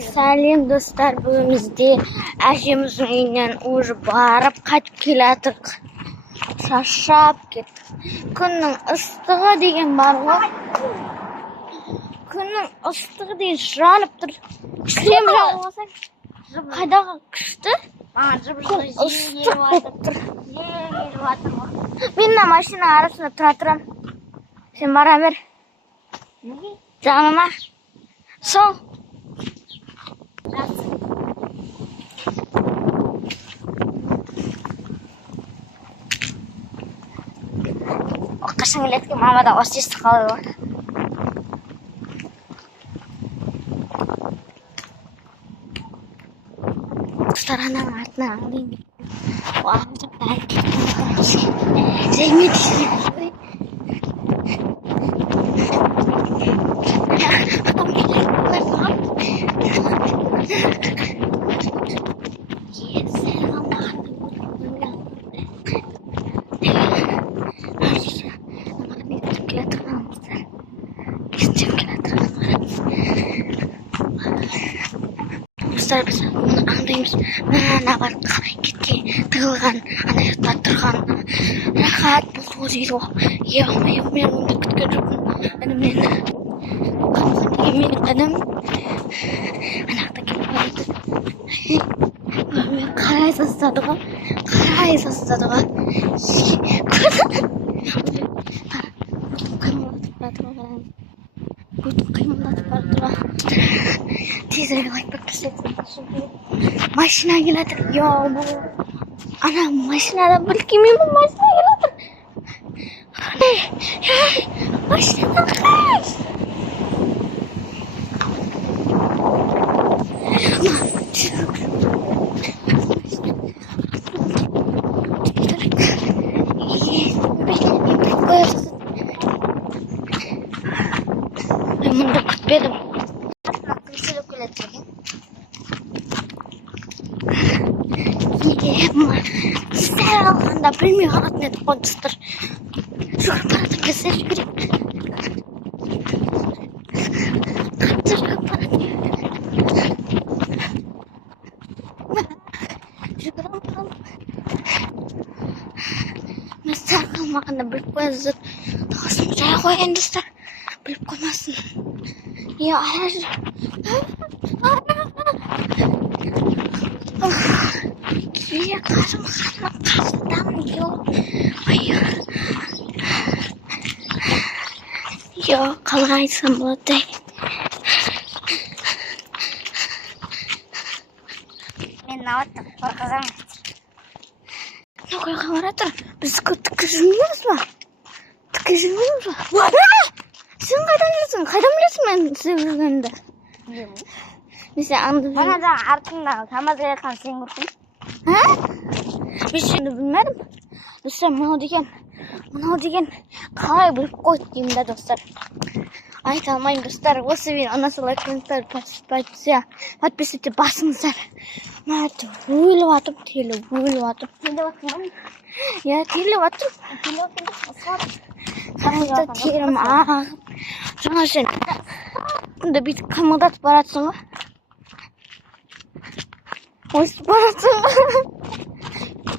Сәлем достар, бүгінімізде әжеміздің үйінен уже барып қайтып келатық. Шаршап кеттік. Күннің ыстығы деген бар ғой. Күннің ыстығы деген жанып тұр. Крем жағып алсаң, қайдағы күшті? Күн ыстық болып тұр. Мен мына машина арасында тұра тұрам. Сен бара бер. Жаныма. Сол. Қашан келеді мамадан осы естіп қалды ғой. Достар, ананың артынан алайын. Уақытым бәрі зәймет біз аңдаймыз. Мына бар кеткен тығылған, ана ұйықтап тұрған рахат болды дейді ғой. Мен онда күткен жоқпын. Інімнен менің інім анақта келіп барады. Мен қарай састады ғой. Қимылдатып барады ғой. Тезірек лайк көрсетсін. Машина келатыр. Ана машинада білкемей бұл машина келатыр. Машина қаш. Мен мұнда күтпедім. Сәл алғанда білмей қалатын еді ғой достар. Жүгіріп барады қазір жүгіріп. Қатты жүгіріп барады. Жүгіріп барады. Мен сәл қалмағанда біліп қойды. Тағысын жай қойған достар. Біліп қоймасын. Қарым қалғайсың болады. Мен науаттық қорқазам. Не қойға баратыр? Біз түкі жүрмейміз ба? Сен қайдан жүрсің? Қайдан білесің мен сен жүргенді? Бана да артында камаз келетқан сен көрдің? Мен сені білмедім. Достар, мынау деген қалай біліп қойды деймін да достар. Айта алмайым достар. Осы мен анасы лайк комментарий подписывайте басыңыздар. Мына өліп атып. Телеп атып. Қарайда терім ағып. Жаңа сен күнді бүйтіп қимылдатып баратсың ғой. Өстіп баратсың ғой.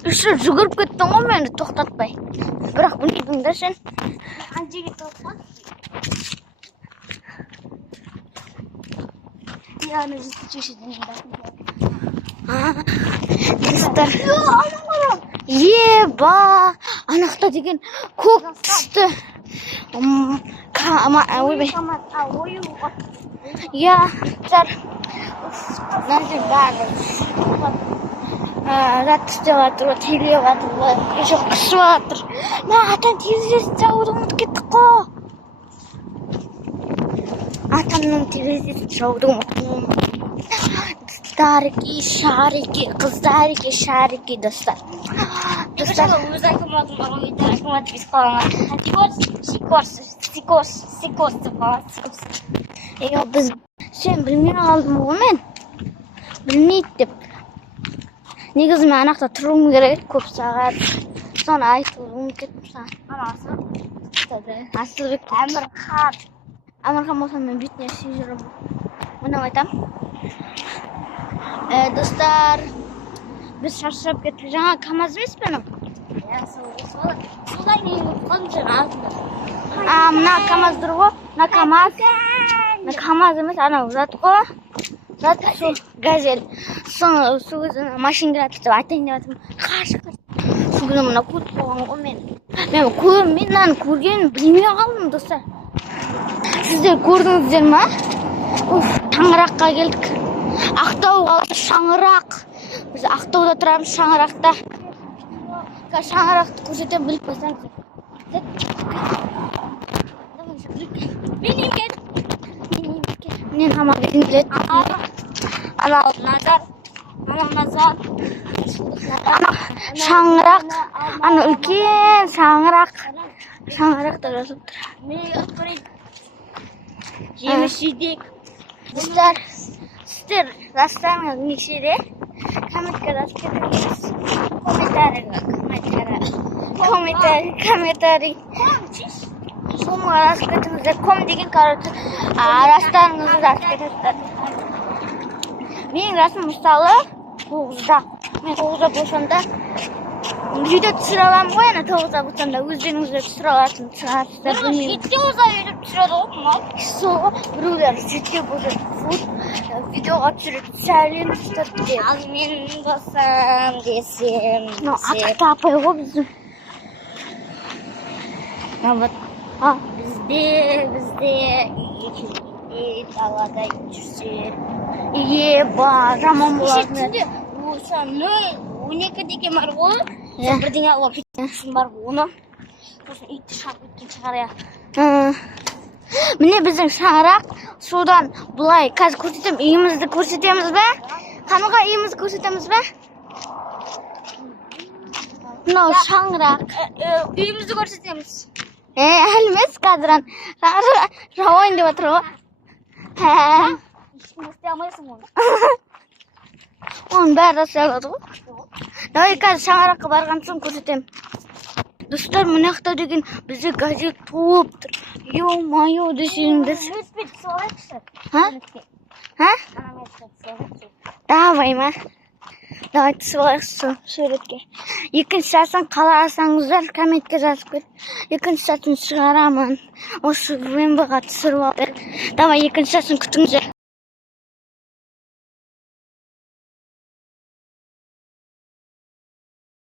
Үші жүгіріп кеттің ғой мені тоқтатпай. Бірақ білмейдің да сен. Анжеге тоқтат. Яғни жүзді чешеден достар. Еба! Анақта деген көк түсті. Зат істеп жатыр, телеп жатыр, жоқ қысып жатыр. Атам терезесін жауды ұмытып кеттік қой. Атамның терезесін жауды ұмыттым. Қыздарыки, шарики, қыздарыки, шарики достар. Достар, өз аккуматым бар ғой, аккумат біз қаланған. Сикос деп қалады. Біз сен білмей қалдым ғой мен. Білмейді деп. Негізі мен анақта тұруым керек көп сағат. Соны айтылуым кеттім саған. Асылбек Әмірхан болса мен бетіне сүй жүрім. Мына айтамын. Достар, біз шаршап кеттік. Жаңа КамАЗ емес пе мынау? Солай не қоншы алтын. Мына КамАЗ тұр ғой. Мына КамАЗ. Мына КамАЗ емес, анау зат қой. Зат сол газель. Соны сол кезде машина келатыр деп айтайын деп жатырмын. Қашық. Сол кезде мына көріп қалған ғой мен. Мен мынаны көргенін білмей қалдым, достар. Сіздер көрдіңіздер ма? Шаңыраққа келдік. Ақтау қаласы Шаңырақ. Біз Ақтауда тұрамыз, Шаңырақта. Шаңырақты көрсетем, біліп қойсаңыз. Мен аман келеді. Анау Назар. Шаңырақ. Ана үлкен Шаңырақ. Шаңырақта жазып тұр. Жеміс жидек. Достар, сіздер жастарыңыз нешеде? Комментарий жазып кетіңіз. Комментарий. Соны жазып кетіңіздер. Ком деген жастарыңызды жазып кетіңіздер. Менің жасым мысалы 9-да. Мен 9-да болсамда үйде түсіре аламын ғой, ана 9-да болсамда өздеріңіздер түсіре алатын шығарсыздар, білмеймін. 7-де болса үйде түсіреді ғой мынау. Сол біреулер 7-де болса видеоға түсіреді, сәлем түсірді деп. Ал менің досым десем. Атақты апай ғой біздің. Бізде далада жүрсе. Жаман болады. Шетінде болса 0-12 деген бар ғой. Бірдеңе алып кеткен бар ғой оны. Сосын итті шағып өткен шығар я. Міне біздің Шаңырақ. Содан бұлай қазір көрсетем, үйімізді көрсетеміз бе? Қанға үйімізді көрсетеміз бе? Мынау Шаңырақ. Үйімізді көрсетеміз. Әлмес қазір жауайын деп отыр ғой. Ешкім істей алмайсың оны. Оның бәрі жасай алады ғой. Давай қазір Шаңыраққа барған соң көрсетем. Достар, мына жақта деген бізде газет толып тұр. Ё-майо десеңдер. Өтпейді, солайықшы. Давай ма? Давай түсіп алайықшы суретке. Екінші жасын қаласаңыздар комментке жазып көр. Екінші жасын шығарамын. Осы ВМБ-ға түсіріп алып. Давай екінші жасын күтіңіздер.